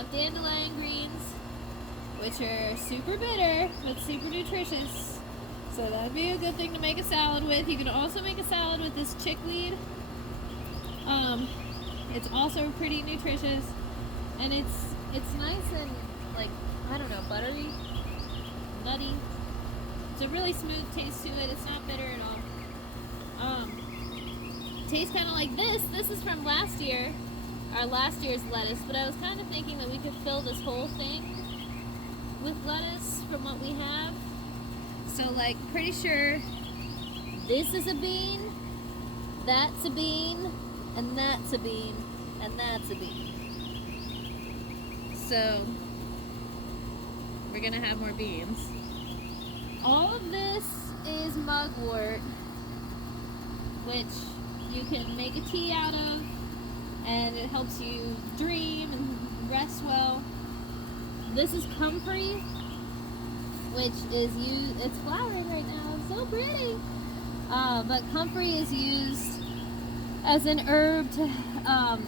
have dandelion greens, which are super bitter but super nutritious. So that'd be a good thing to make a salad with. You can also make a salad with this chickweed. It's also pretty nutritious, and it's nice and like, I don't know, buttery, nutty. It's a really smooth taste to it. It's not bitter at all. Tastes kind of like this. This is from last year, our last year's lettuce, but I was kind of thinking that we could fill this whole thing with lettuce from what we have. So like, pretty sure this is a bean, that's a bean, and that's a bean, and that's a bean. So we're gonna have more beans. All of this is mugwort, which you can make a tea out of, and it helps you dream and rest well. This is comfrey, which is used, it's flowering right now, it's so pretty. But comfrey is used as an herb to,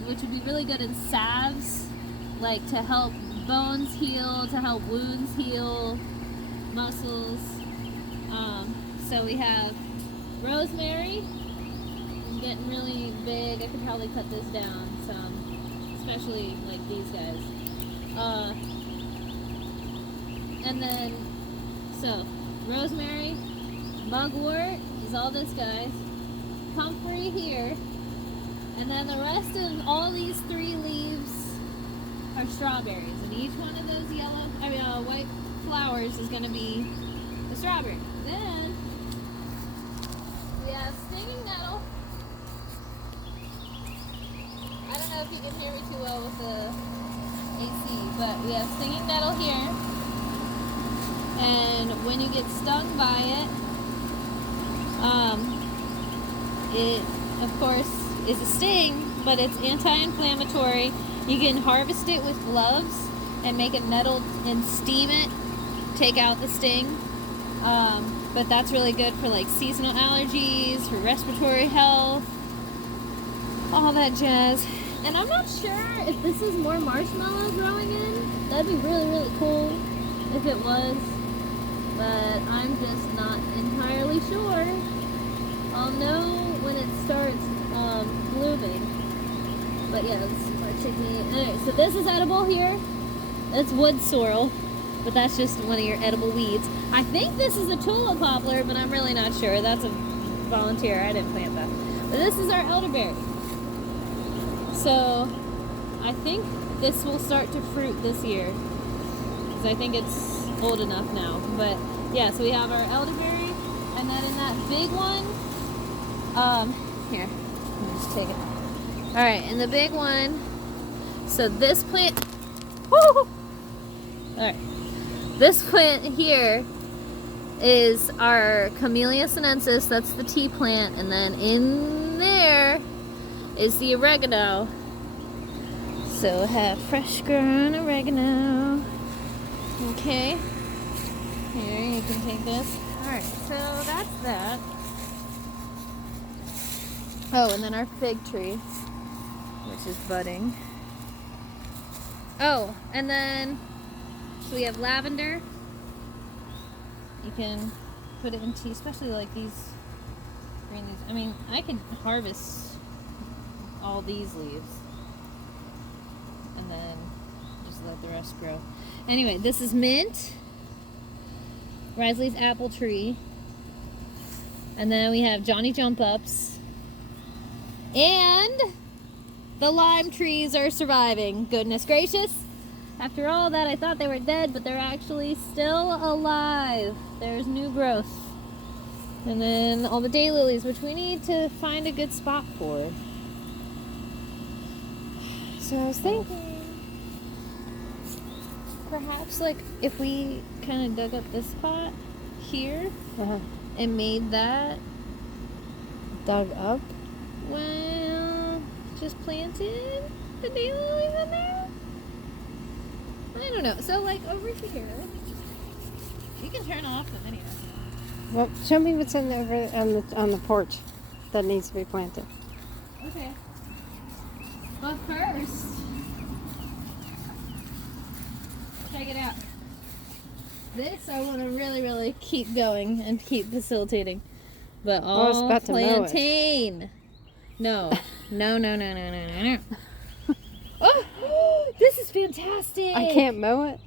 which would be really good in salves, like to help bones heal, to help wounds heal, muscles. So we have rosemary. It's getting really big. I could probably cut this down some, especially like these guys. And then, so rosemary, mugwort is all this, guys. Comfrey here, and then the rest of all these 3 leaves are strawberries, and each one of those white flowers is going to be a strawberry. Then we have stinging nettle. I don't know if you can hear me too well with the AC, but we have stinging nettle here, and when you get stung by it, it of course is a sting, but it's anti-inflammatory. You can harvest it with gloves and make it nettled and steam it, take out the sting. But that's really good for like seasonal allergies, for respiratory health, all that jazz. And I'm not sure if this is more marshmallow growing in. That'd be really, really cool if it was, but I'm just not entirely sure. I'll know when it starts blooming. But yeah, this is our chickweed. Anyway, so this is edible here. That's wood sorrel, but that's just one of your edible weeds. I think this is a tulip poplar, but I'm really not sure. That's a volunteer. I didn't plant that. But this is our elderberry. So I think this will start to fruit this year, because I think it's old enough now. But yeah, so we have our elderberry, and then in that big one, here, let me just take it. All right, in the big one, so this plant, woo! All right, this plant here is our Camellia sinensis. That's the tea plant, and then in there is the oregano. So have fresh grown oregano. Okay, here you can take this. All right, so that's that. Oh, and then our fig tree, which is budding. Oh, and then, so we have lavender. You can put it in tea, especially like these green leaves. I mean, I could harvest all these leaves and then just let the rest grow. Anyway, this is mint, Risley's apple tree, and then we have Johnny Jump Ups. And the lime trees are surviving. Goodness gracious. After all that, I thought they were dead, but they're actually still alive. There's new growth. And then all the daylilies, which we need to find a good spot for. So I was thinking, perhaps like if we kind of dug up this spot here and made that. Dug up? Well, just planted the daylilies in there? I don't know. So, like, over here, you can turn off the video. Well, show me what's in over on the porch that needs to be planted. Okay. But first, check it out. This I want to really keep going and keep facilitating. But I was all about to mow it. plantain. No. Oh, this is fantastic. I can't mow it.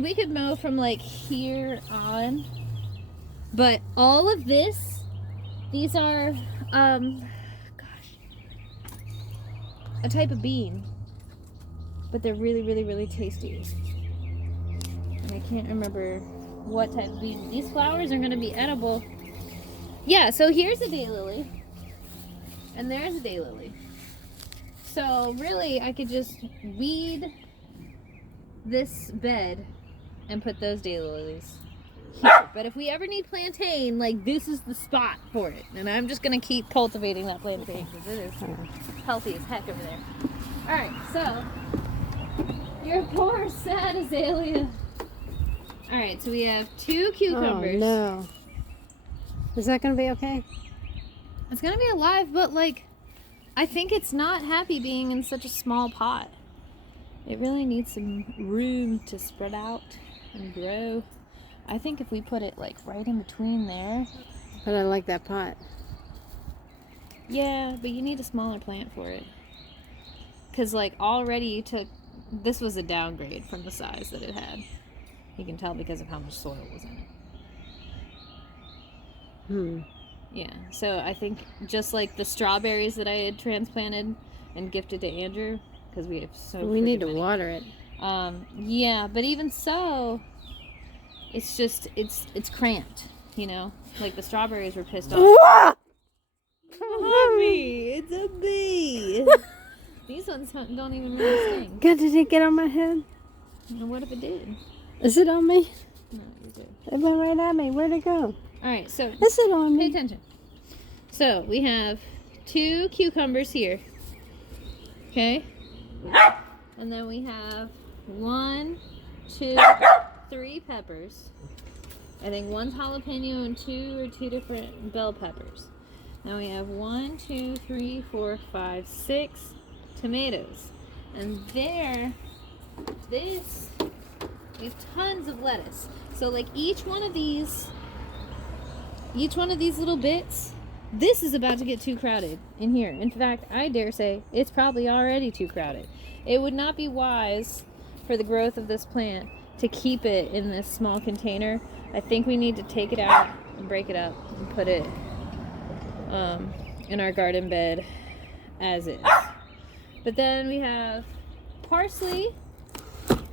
We could mow from like here on. But all of this, these are, a type of bean. But they're really tasty. And I can't remember what type of bean. These flowers are going to be edible. Yeah, so here's a daylily. And there's a daylily. So really, I could just weed this bed and put those daylilies here. But if we ever need plantain, like this is the spot for it. And I'm just going to keep cultivating that plantain because it is healthy as heck over there. All right, so your poor sad azalea. All right, so we have 2 cucumbers. Oh, no. Is that going to be okay? It's going to be alive, but like, I think it's not happy being in such a small pot. It really needs some room to spread out and grow. I think if we put it like right in between there. But I like that pot. Yeah, but you need a smaller plant for it. Because like already you took, this was a downgrade from the size that it had. You can tell because of how much soil was in it. Yeah, so I think just like the strawberries that I had transplanted and gifted to Andrew, because we have so We need to many. water it. Yeah, but even so, it's just, it's cramped, you know? Like the strawberries were pissed off. Mommy, it's a bee. These ones don't even really sting. God, did it get on my head? And what if it did? Is it on me? No, it did. It went right at me. Where'd it go? Alright, so Is it on pay me? attention. So we have 2 cucumbers here. Okay? And then we have 1, 2, 3 peppers. I think one's jalapeno and 2 are 2 different bell peppers. Now we have 1, 2, 3, 4, 5, 6 tomatoes. And there, this, we have tons of lettuce. So like each one of these little bits, this is about to get too crowded in here. In fact, I dare say it's probably already too crowded. It would not be wise for the growth of this plant to keep it in this small container. I think we need to take it out and break it up and put it in our garden bed as is. But then we have parsley,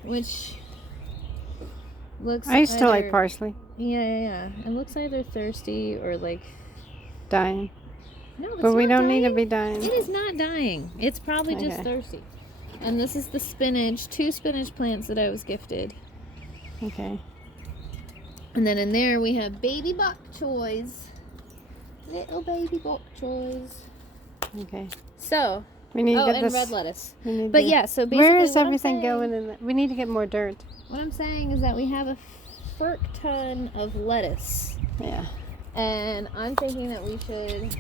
which looks I used to like either- parsley. Yeah. It looks either thirsty or like Dying. no, it's But we not don't need to dying. be dying. It is not dying. It's probably just Okay. thirsty. And this is the spinach, 2 spinach plants that I was gifted. Okay. And then in there we have baby bok choys. Little baby bok choys. Okay. So, We need to get and this. red lettuce. we need But to- yeah, so basically Where is what I'm everything saying- going in the, we need to get more dirt. What I'm saying is that we have a frick ton of lettuce. Yeah. And I'm thinking that we should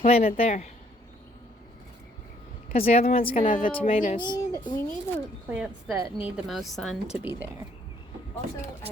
Plant it there. Because the other one's going to have the No, tomatoes. We need the plants that need the most sun to be there. Also, I